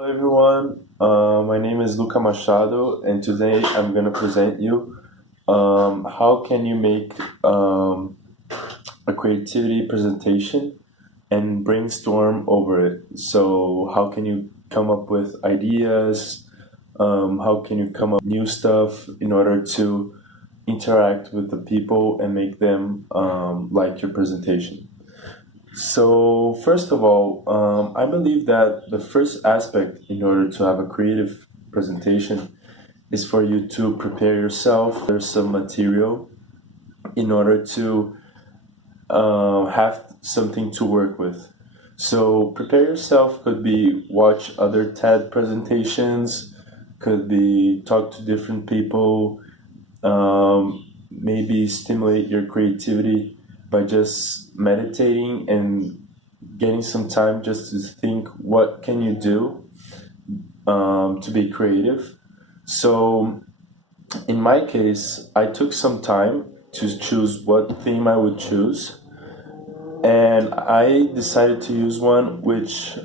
Hello everyone, my name is Luca Machado, and today I'm going to present you how can you make a creativity presentation and brainstorm over it. So how can you come up with ideas? How can you come up with new stuff in order to interact with the people and make them like your presentation? So, first of all, I believe that the first aspect in order to have a creative presentation is for you to prepare yourself. There's some material in order to have something to work with. So, prepare yourself could be watch other TED presentations, could be talk to different people, maybe stimulate your creativity by just meditating and getting some time just to think what can you do to be creative. So in my case, I took some time to choose what theme I would choose, and I decided to use one which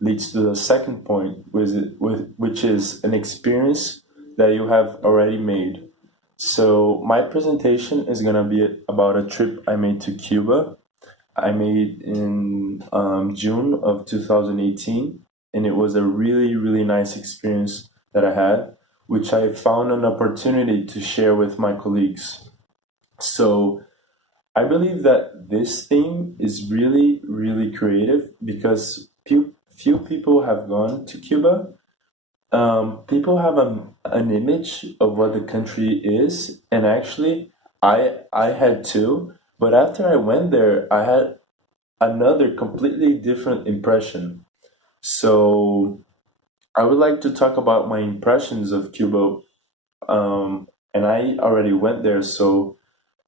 leads to the second point, which is an experience that you have already made. So my presentation is gonna be about a trip I made to Cuba. I made in June of 2018, and it was a really, really nice experience that I had, which I found an opportunity to share with my colleagues. So I believe that this theme is really, really creative because few people have gone to Cuba. People have an image of what the country is, and actually, I had too. But after I went there, I had another completely different impression. So I would like to talk about my impressions of Cuba, and I already went there, so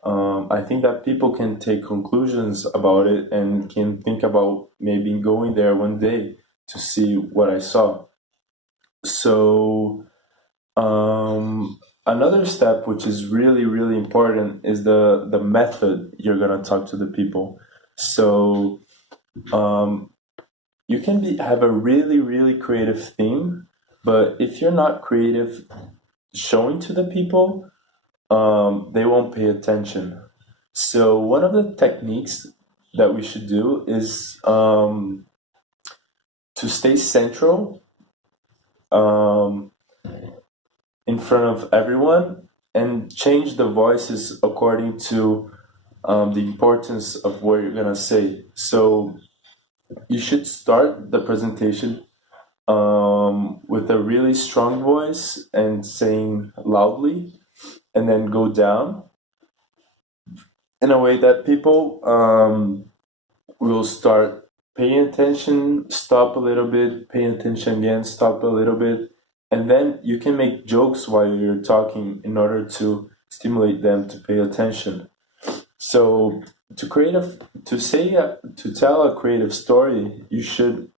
I think that people can take conclusions about it and can think about maybe going there one day to see what I saw. So another step, which is really, really important, is the method you're gonna talk to the people. So um, you can have a really, really creative theme, but if you're not creative showing to the people, they won't pay attention. So one of the techniques that we should do is to stay central um, in front of everyone and change the voices according to the importance of what you're gonna say. So you should start the presentation with a really strong voice and saying loudly, and then go down in a way that people will start paying attention, stop a little bit, pay attention again, stop a little bit, and then you can make jokes while you're talking in order to stimulate them to pay attention. So to tell a creative story, you should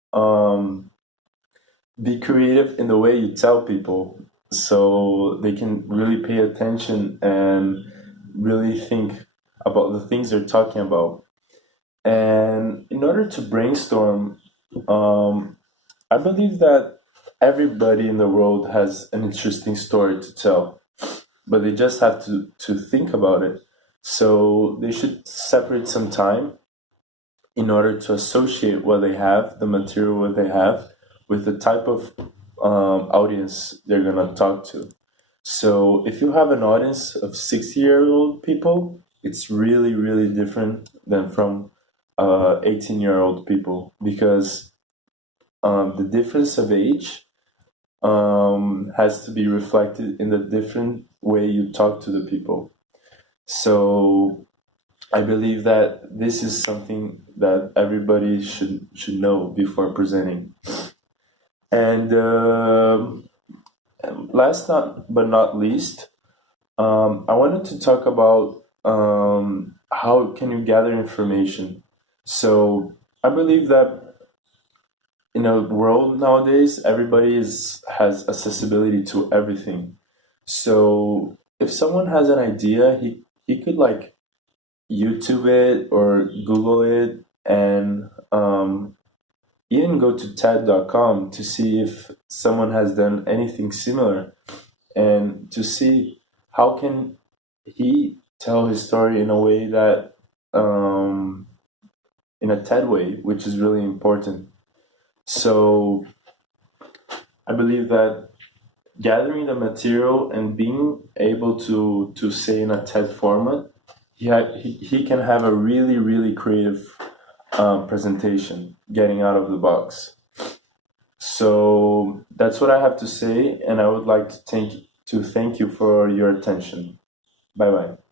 be creative in the way you tell people, so they can really pay attention and really think about the things they're talking about. And in order to brainstorm, I believe that everybody in the world has an interesting story to tell, but they just have to think about it. So they should separate some time in order to associate what they have, the material what they have, with the type of audience they're gonna talk to. So if you have an audience of 60-year-old people, it's really, really different than from 18-year-old people, because the difference of age has to be reflected in the different way you talk to the people. So I believe that this is something that everybody should know before presenting. And last not but not least, I wanted to talk about how can you gather information. So I believe that in a world nowadays, everybody is has accessibility to everything. So if someone has an idea, he could like YouTube it or Google it and even go to TED.com to see if someone has done anything similar, and to see how can he tell his story in a way that in a TED way, which is really important. So I believe that gathering the material and being able to say in a TED format, he can have a really creative presentation, getting out of the box. So that's what I have to say, and I would like to thank you for your attention. Bye bye.